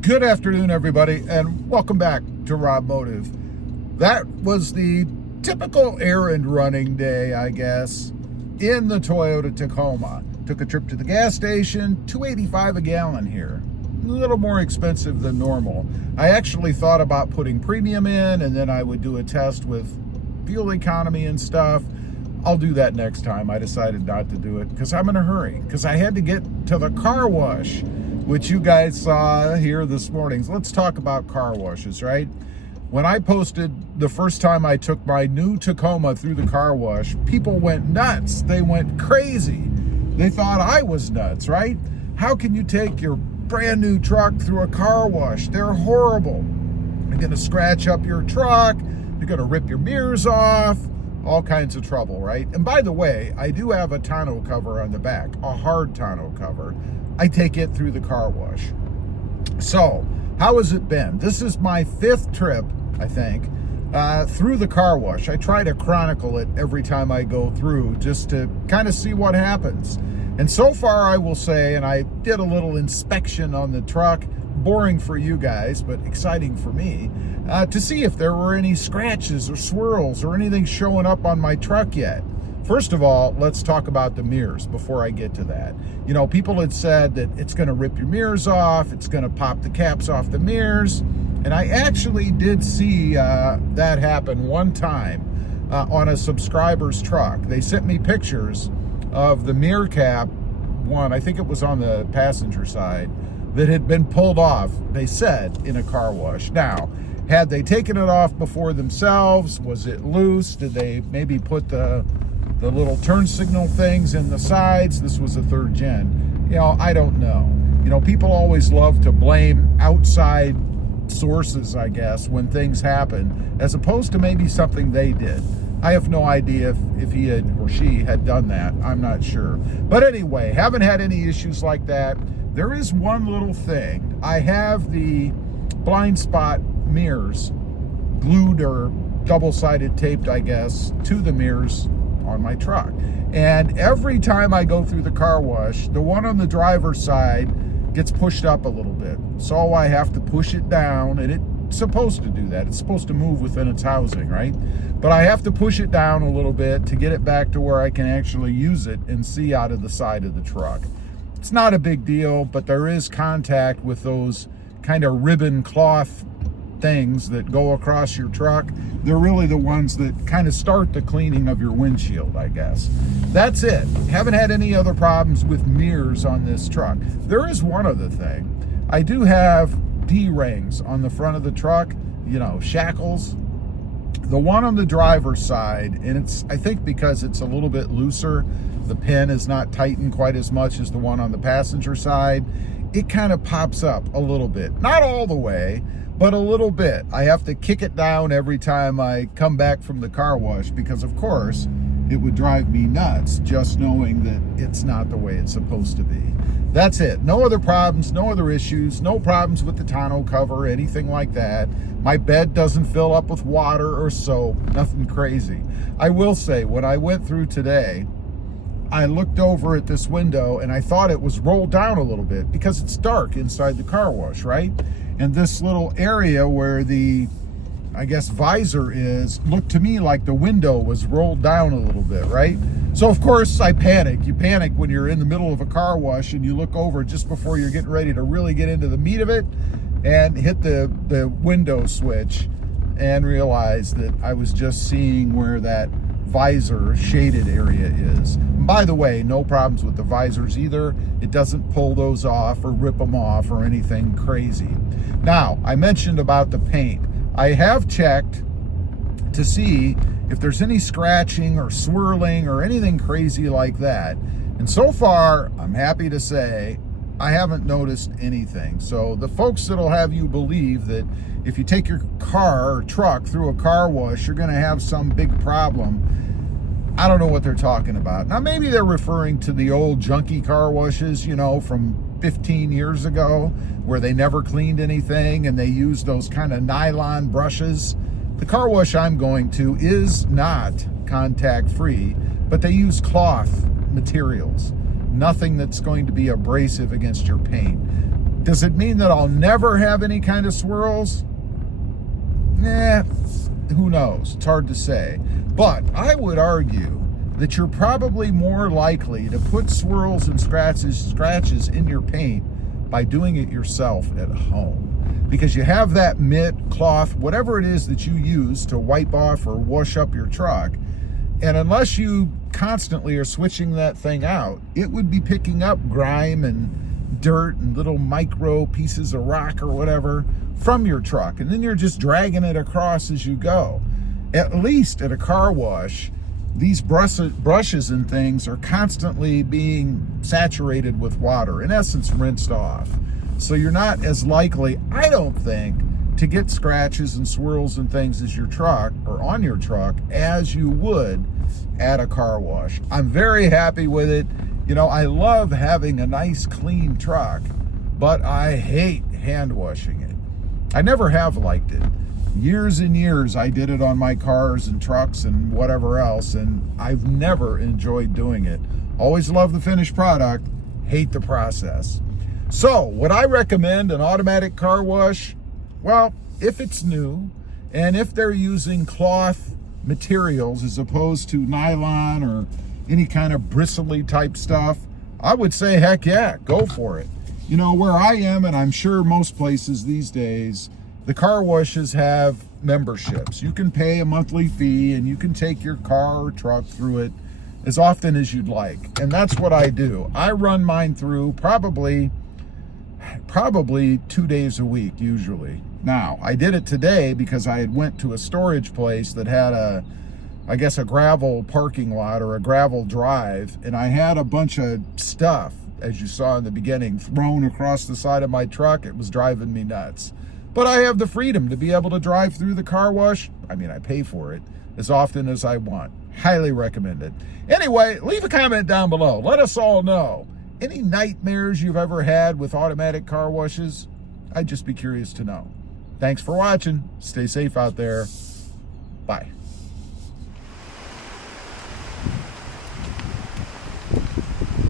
Good afternoon, everybody, and welcome back to RobMotive. That was the typical errand running day, I guess, in the Toyota Tacoma. Took a trip to the gas station, $2.85 a gallon here. A little more expensive than normal. I actually thought about putting premium in, and then I would do a test with fuel economy and stuff. I'll do that next time. I decided not to do it because I'm in a hurry, because I had to get to the car wash, which you guys saw here this morning. So let's talk about car washes, right? When I posted the first time I took my new Tacoma through the car wash, people went nuts. They went crazy. They thought I was nuts, right? How can you take your brand new truck through a car wash? They're horrible. They're gonna scratch up your truck. They're gonna rip your mirrors off. All kinds of trouble, right? And by the way, I do have a tonneau cover on the back, a hard tonneau cover. I take it through the car wash. So, how has it been? This is my 5th trip, I think, through the car wash. I try to chronicle it every time I go through just to kind of see what happens. And so far, I will say, and I did a little inspection on the truck, boring for you guys, but exciting for me, to see if there were any scratches or swirls or anything showing up on my truck yet. First of all, let's talk about the mirrors before I get to that. You know, people had said that it's going to rip your mirrors off, it's going to pop the caps off the mirrors, and I actually did see that happen one time on a subscriber's truck. They sent me pictures of the mirror cap, one, I think it was on the passenger side, that had been pulled off, they said, in a car wash. Now, had they taken it off before themselves? Was it loose? Did they maybe put the little turn signal things in the sides? This was a 3rd gen. You know, I don't know. You know, people always love to blame outside sources, I guess, when things happen, as opposed to maybe something they did. I have no idea if he had or she had done that. I'm not sure. But anyway, haven't had any issues like that. There is one little thing. I have the blind spot mirrors glued or double-sided taped, I guess, to the mirrors on my truck. And every time I go through the car wash, the one on the driver's side gets pushed up a little bit. So I have to push it down, and it's supposed to do that. It's supposed to move within its housing, right? But I have to push it down a little bit to get it back to where I can actually use it and see out of the side of the truck. It's not a big deal, but there is contact with those kind of ribbon cloth things that go across your truck. They're really the ones that kind of start the cleaning of your windshield, I guess. That's it. Haven't had any other problems with mirrors on this truck. There is one other thing. I do have D-rings on the front of the truck, you know, shackles. The one on the driver's side, and it's, I think because it's a little bit looser, the pin is not tightened quite as much as the one on the passenger side. It kind of pops up a little bit. Not all the way, but a little bit. I have to kick it down every time I come back from the car wash because, of course, it would drive me nuts just knowing that it's not the way it's supposed to be. That's it. No other problems, no other issues, no problems with the tonneau cover, anything like that. My bed doesn't fill up with water or soap, nothing crazy. I will say, when I went through today, I looked over at this window and I thought it was rolled down a little bit because it's dark inside the car wash, right? And this little area where the, I guess, visor is, looked to me like the window was rolled down a little bit, right? So of course I panic. You panic when you're in the middle of a car wash and you look over just before you're getting ready to really get into the meat of it and hit the window switch and realize that I was just seeing where that visor shaded area is. And by the way, no problems with the visors either. It doesn't pull those off or rip them off or anything crazy. Now, I mentioned about the paint. I have checked to see if there's any scratching or swirling or anything crazy like that. And so far, I'm happy to say I haven't noticed anything. So the folks that'll have you believe that if you take your car or truck through a car wash, you're going to have some big problem, I don't know what they're talking about. Now, maybe they're referring to the old junky car washes, you know, from 15 years ago, where they never cleaned anything and they used those kind of nylon brushes. The car wash I'm going to is not contact-free, but they use cloth materials. Nothing that's going to be abrasive against your paint. Does it mean that I'll never have any kind of swirls? Nah, who knows? It's hard to say. But I would argue that you're probably more likely to put swirls and scratches in your paint by doing it yourself at home. Because you have that mitt, cloth, whatever it is that you use to wipe off or wash up your truck. And unless you constantly are switching that thing out, it would be picking up grime and dirt and little micro pieces of rock or whatever from your truck. And then you're just dragging it across as you go. At least at a car wash, these brushes and things are constantly being saturated with water, in essence rinsed off. So you're not as likely, I don't think, to get scratches and swirls and things as your truck or on your truck as you would at a car wash. I'm very happy with it. You know, I love having a nice clean truck, but I hate hand washing it. I never have liked it. Years and years I did it on my cars and trucks and whatever else, and I've never enjoyed doing it. Always love the finished product, hate the process. So, would I recommend an automatic car wash? Well, if it's new, and if they're using cloth materials as opposed to nylon or any kind of bristly type stuff, I would say heck yeah, go for it. You know, where I am, and I'm sure most places these days, the car washes have memberships. You can pay a monthly fee and you can take your car or truck through it as often as you'd like. And that's what I do. I run mine through probably 2 days a week usually. Now, I did it today because I had went to a storage place that had a gravel parking lot or a gravel drive, and I had a bunch of stuff, as you saw in the beginning, thrown across the side of my truck. It was driving me nuts. But I have the freedom to be able to drive through the car wash. I mean, I pay for it as often as I want. Highly recommend it. Anyway, leave a comment down below. Let us all know. Any nightmares you've ever had with automatic car washes? I'd just be curious to know. Thanks for watching. Stay safe out there. Bye.